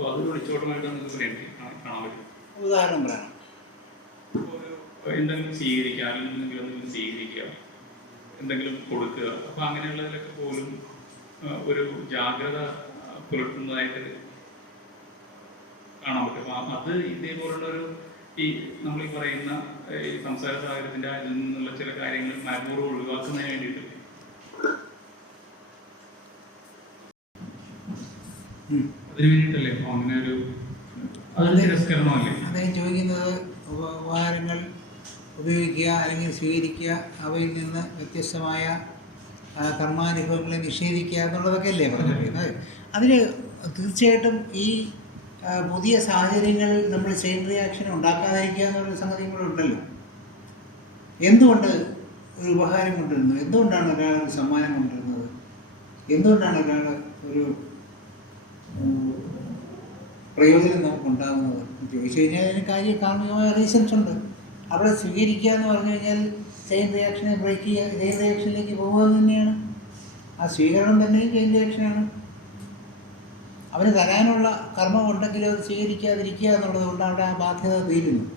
അതൊരു ഒളിച്ചോട്ടമായിട്ട് വിളിച്ചോട്ടമായിട്ട് നമുക്ക് കാണാൻ കാണാൻ പറ്റും. ഉദാഹരണം പറയാം ഒരു എന്തെങ്കിലും സ്വീകരിക്കുക അല്ലെങ്കിൽ എന്തെങ്കിലും എന്തെങ്കിലും സ്വീകരിക്കുക എന്തെങ്കിലും കൊടുക്കുക അപ്പൊ അങ്ങനെയുള്ളതിലൊക്കെ പോലും ഒരു ജാഗ്രത പുലർത്തുന്നതായിട്ട് കാണാൻ പറ്റും. അപ്പൊ അത് ഇതേപോലുള്ള ഒരു ഈ നമ്മൾ ഈ പറയുന്ന ഈ സംസാര സാഹചര്യത്തിന്റെ അതിൽ നിന്നുള്ള ചില കാര്യങ്ങൾ മനപൂർവം ഒഴിവാക്കുന്നതിന് വേണ്ടിയിട്ട് അതിന് വേണ്ടിയിട്ടല്ലേ? അപ്പൊ അങ്ങനെ ഒരു അതൊരു തിരസ്കരണമല്ലേ? അദ്ദേഹം ചോദിക്കുന്നത് ഉപ- ഉപഹാരങ്ങൾ ഉപയോഗിക്കുക അല്ലെങ്കിൽ സ്വീകരിക്കുക അവയിൽ നിന്ന് വ്യത്യസ്തമായ കർമാനുഭവങ്ങളെ നിഷേധിക്കുക എന്നുള്ളതൊക്കെ അല്ലേ പറഞ്ഞിരിക്കുന്നത് അതിന് തീർച്ചയായിട്ടും ഈ പുതിയ സാഹചര്യങ്ങൾ നമ്മൾ ചെയിൻ റിയാക്ഷൻ ഉണ്ടാക്കാതിരിക്കുക എന്നുള്ള സംഗതിയും കൂടെ ഉണ്ടല്ലോ. എന്തുകൊണ്ട് ഒരു ഉപഹാരം കൊണ്ടുവരുന്നത്? എന്തുകൊണ്ടാണ് ഒരാൾ ഒരു സമ്മാനം കൊണ്ടുവരുന്നത്? എന്തുകൊണ്ടാണ് ഒരാൾ ഒരു പ്രയോജനം നമുക്ക് ഉണ്ടാകുന്നത് എന്ന് ചോദിച്ചു കഴിഞ്ഞാൽ അതിന് കാര്യം കാർമികമായ റീസൺസ് ഉണ്ട്. അവിടെ സ്വീകരിക്കുക എന്ന് പറഞ്ഞു കഴിഞ്ഞാൽ ചെയിൻ റിയാക്ഷനെ ബ്രേക്ക് ചെയ്യുക ചെയിൻ റിയാക്ഷനിലേക്ക് പോകുക തന്നെയാണ്. ആ സ്വീകരണം തന്നെയും ചെയിൻ റിയാക്ഷനാണ് അവന് തരാനുള്ള കർമ്മം ഉണ്ടെങ്കിലും അത് സ്വീകരിക്കാതിരിക്കുക എന്നുള്ളത് കൊണ്ട് അവിടെ ആ ബാധ്യത തീരുന്നു.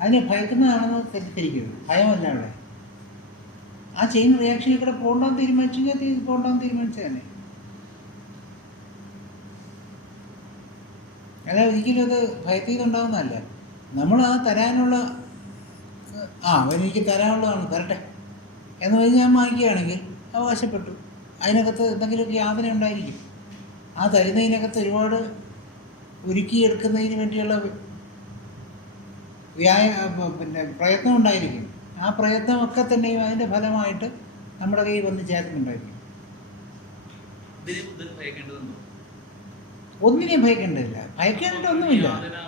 അതിനെ ഭയക്കുന്നതാണെന്ന് തെറ്റിദ്ധരിക്കരുത്. ഭയമല്ല അവിടെ. ആ ചെയിൻ റിയാക്ഷനിൽ കൂടെ പോകണ്ടെന്ന് തീരുമാനിച്ചെങ്കിൽ കഴിഞ്ഞാൽ പോകണ്ടെന്ന് തീരുമാനിച്ചത് തന്നെ അല്ല ഒരിക്കലും അത് ഭയത്തിൽ നിന്നുണ്ടാകുന്നതല്ല നമ്മൾ ആ തരാനുള്ള ആ അവൻ എനിക്ക് തരാനുള്ളതാണ് തരട്ടെ. എന്ന് പറഞ്ഞ് ഞാൻ വാങ്ങിക്കുകയാണെങ്കിൽ അവകാശപ്പെട്ടു. അതിനകത്ത് എന്തെങ്കിലുമൊക്കെ യാതന ഉണ്ടായിരിക്കും. ആ തരുന്നതിനകത്ത് ഒരുപാട് ഒരുക്കിയെടുക്കുന്നതിന് വേണ്ടിയുള്ള വ്യായ പിന്നെ പ്രയത്നം ഉണ്ടായിരിക്കും. ആ പ്രയത്നമൊക്കെ തന്നെയും അതിന്റെ ഫലമായിട്ട് നമ്മുടെ കയ്യിൽ വന്ന് ചേർക്കുന്നുണ്ടായിരിക്കും. ഒന്നിനെയും ഭയക്കേണ്ടതില്ല. ഭയക്കേണ്ടതൊന്നുമില്ല ഒന്നുമില്ല.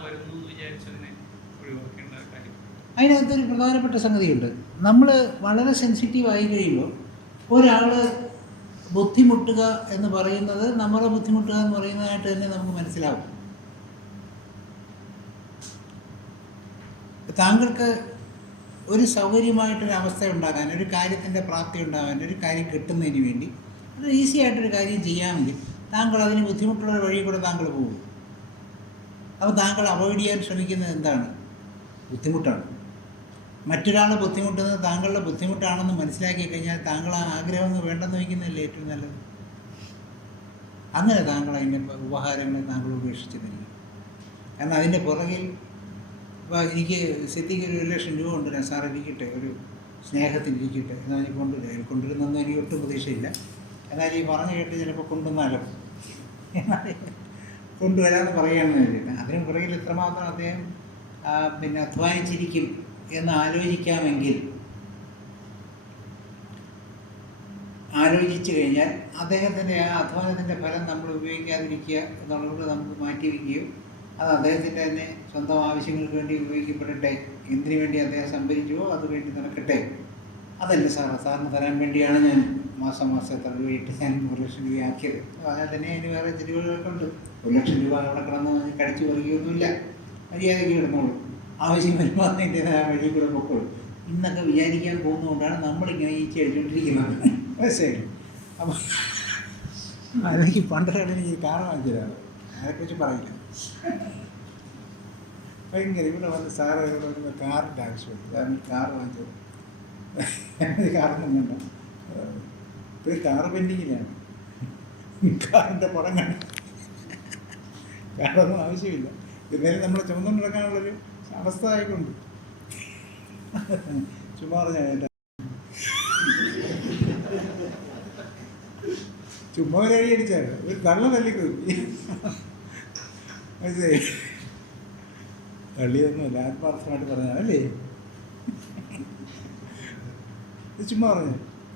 അതിനകത്തൊരു പ്രധാനപ്പെട്ട സംഗതിയുണ്ട്. നമ്മൾ വളരെ സെൻസിറ്റീവ് ആയി കഴിയുമ്പോൾ ഒരാൾ ബുദ്ധിമുട്ടുക എന്ന് പറയുന്നത് നമ്മളെ ബുദ്ധിമുട്ടുക എന്ന് പറയുന്നതായിട്ട് തന്നെ നമുക്ക് മനസ്സിലാവും. താങ്കൾക്ക് ഒരു സൗകര്യമായിട്ടൊരു അവസ്ഥ ഉണ്ടാകാൻ ഒരു കാര്യത്തിന്റെ പ്രാപ്തി ഉണ്ടാകാൻ ഒരു കാര്യം കിട്ടുന്നതിന് വേണ്ടി അത് ഈസി ആയിട്ടൊരു കാര്യം ചെയ്യാമെങ്കിൽ താങ്കൾ അതിന് ബുദ്ധിമുട്ടുള്ള വഴി കൂടെ താങ്കൾ പോകും. അപ്പോൾ താങ്കൾ അവോയ്ഡ് ചെയ്യാൻ ശ്രമിക്കുന്നത് എന്താണ്? ബുദ്ധിമുട്ടാണ്. മറ്റൊരാളുടെ ബുദ്ധിമുട്ടുന്നത് താങ്കളുടെ ബുദ്ധിമുട്ടാണെന്ന് മനസ്സിലാക്കി കഴിഞ്ഞാൽ താങ്കൾ ആ ആഗ്രഹം വേണ്ടെന്ന് വയ്ക്കുന്നതല്ലേ ഏറ്റവും നല്ലത്? അങ്ങനെ താങ്കൾ അതിന്റെ ഉപഹാരങ്ങളെ താങ്കൾ ഉപേക്ഷിച്ച് തരിക കാരണം അതിന്റെ പുറകിൽ ഇപ്പോൾ എനിക്ക് സിദ്ധിക്ക് ഒരു ലക്ഷം രൂപ കൊണ്ടുവരാൻ സാർ ഇരിക്കട്ടെ ഒരു സ്നേഹത്തിലിരിക്കട്ടെ എന്നാൽ കൊണ്ടുവരാം കൊണ്ടുവരുന്നൊന്നും എനിക്ക് ഒട്ടും പ്രതീക്ഷയില്ല. എന്നാൽ ഈ പറഞ്ഞു കേട്ട് ചിലപ്പോൾ കൊണ്ടുവന്നാലോ കൊണ്ടുവരാമെന്ന് പറയുകയാണെന്ന് കരുതി അതിന് പുറകിൽ എത്രമാത്രം അദ്ദേഹം പിന്നെ അധ്വാനിച്ചിരിക്കും എന്ന് ആലോചിക്കാമെങ്കിൽ ആലോചിച്ചു കഴിഞ്ഞാൽ അദ്ദേഹത്തിന്റെ ആ അധ്വാനത്തിന്റെ ഫലം നമ്മൾ ഉപയോഗിക്കാതിരിക്കുക എന്നുള്ളത് നമുക്ക് മാറ്റി വയ്ക്കുകയോ അത് അദ്ദേഹത്തിന്റെ തന്നെ സ്വന്തം ആവശ്യങ്ങൾക്ക് വേണ്ടി ഉപയോഗിക്കപ്പെടട്ടെ എന്തിനു വേണ്ടി അദ്ദേഹം സംഭരിച്ചുവോ അത് വേണ്ടി നടക്കട്ടെ. അതല്ല സാർ സാറിന് തരാൻ വേണ്ടിയാണ് ഞാൻ മാസം മാസം എത്ര രൂപയിട്ട് ഞാൻ ഒരു ലക്ഷം രൂപ ആക്കിയത്. അങ്ങനെ തന്നെ അതിന് വേറെ ചെലവുകളൊക്കെ ഉണ്ട്. ഒരു ലക്ഷം രൂപ അവിടെ കിടന്ന് കടിച്ചു പറിക്കുകയൊന്നുമില്ല മര്യാദയ്ക്ക് കിടന്നോളൂ. ആവശ്യം വരുമ്പോൾ അതിന്റെതായ വഴി കൂടെ പൊക്കോളൂ. ഇന്നൊക്കെ വിചാരിക്കാൻ പോകുന്നതുകൊണ്ടാണ് നമ്മളിങ്ങനെ ഈ അടിച്ചുകൊണ്ടിരിക്കുന്നത് മനസ്സിലായി? അപ്പം അതെനിക്ക് പണ്ടൊരാൾ എനിക്ക് കാർ വാങ്ങിച്ചതാണ്. അതിനെക്കുറിച്ച് പറയില്ല. ഭയങ്കര ഇവിടെ വന്ന് സാറ് ഇവിടെ വരുമ്പോൾ കാറിന്റെ ആവശ്യമുണ്ട്. കാരണം കാർ വാങ്ങിച്ചത് കാറൊന്നും വേണ്ട ഇപ്പോൾ കാറ് പെൻഡിങ്ങിലാണ് കാറിന്റെ പടം കണ്ട കാറൊന്നും ആവശ്യമില്ല. ഇന്നേരം നമ്മളെ ചുമന്നുകൊണ്ട് നടക്കാനുള്ളൊരു അവസ്ഥ ആയിക്കൊണ്ട്. ചുമ്മാ പറഞ്ഞ ചുമ്മാ ഒരു അടി അടിച്ചാൽ ഒരു തള്ള തല്ലിക്കൊടുക്കി മനസ്സിലായി? തള്ളിയൊന്നുമില്ല. ആത്മാർത്ഥമായിട്ട് പറഞ്ഞാൽ അല്ലേ? ഇത് ചുമ്മാ പറഞ്ഞു.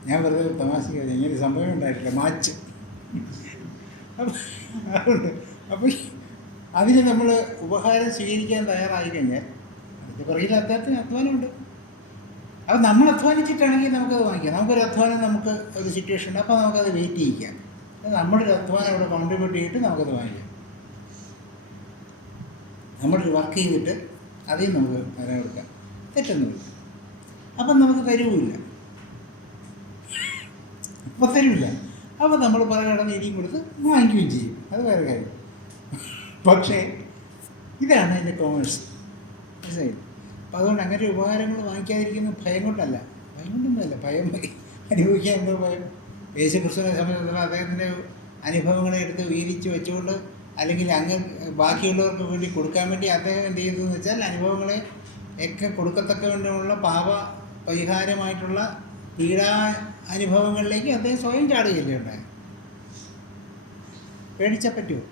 ഞാൻ വെറുതെ തമാശക്ക് കഴിഞ്ഞു ഇങ്ങനെ സംഭവം ഉണ്ടായിട്ടില്ല. മാച്ച്. അപ്പോൾ അതുകൊണ്ട് അപ്പം അതിന് നമ്മൾ ഉപഹാരം സ്വീകരിക്കാൻ തയ്യാറായി കഴിഞ്ഞാൽ അതിന്റെ പുറകിൽ അദ്ദേഹത്തിന് അധ്വാനമുണ്ട്. അപ്പോൾ നമ്മൾ അധ്വാനിച്ചിട്ടാണെങ്കിൽ നമുക്കത് വാങ്ങിക്കാം. നമുക്കൊരു അധ്വാനം നമുക്ക് ഒരു സിറ്റുവേഷൻ ഉണ്ട്. അപ്പോൾ നമുക്കത് വെയിറ്റ് ചെയ്യിക്കാം നമ്മുടെ ഒരു അധ്വാനം അവിടെ കോൺട്രിബ്യൂട്ട് ചെയ്തിട്ട് നമുക്കത് വാങ്ങിക്കാം. നമ്മളൊരു വർക്ക് ചെയ്തിട്ട് അതേ നമുക്ക് തരാൻ കൊടുക്കാം തെറ്റൊന്നുമില്ല. അപ്പം നമുക്ക് തരുമില്ല അപ്പം തരില്ല അപ്പോൾ നമ്മൾ പല കടന്ന് ഇനിയും കൊടുത്ത് വാങ്ങിക്കുകയും ചെയ്യും. അത് വേറെ കാര്യം. പക്ഷേ ഇതാണ് അതിന്റെ കോമേഴ്സ് മനസ്സിലായി? അപ്പോൾ അതുകൊണ്ട് അങ്ങനെ ഉപകാരങ്ങൾ വാങ്ങിക്കാതിരിക്കുന്ന ഭയം കൊണ്ടല്ല. ഭയം കൊണ്ടൊന്നുമല്ല. ഭയം അനുഭവിക്കാൻ എന്തോ ഭയം? യേശു ക്രിസ്തുവിനെ സംബന്ധിച്ചിടത്തോളം അദ്ദേഹത്തിന്റെ അനുഭവങ്ങളെ എടുത്ത് വീതിച്ച് വെച്ചുകൊണ്ട് അല്ലെങ്കിൽ അങ്ങ് ബാക്കിയുള്ളവർക്ക് വേണ്ടി കൊടുക്കാൻ വേണ്ടി അദ്ദേഹം എന്ത് ചെയ്തതെന്ന് വെച്ചാൽ അനുഭവങ്ങളെ ഒക്കെ കൊടുക്കത്തക്ക വേണ്ടിയുള്ള പാപ പരിഹാരമായിട്ടുള്ള പീഡാ അനുഭവങ്ങളിലേക്ക് അദ്ദേഹം സ്വയം ചാടുകയല്ലേ ഉണ്ടായത് പേടിച്ച പറ്റുമോ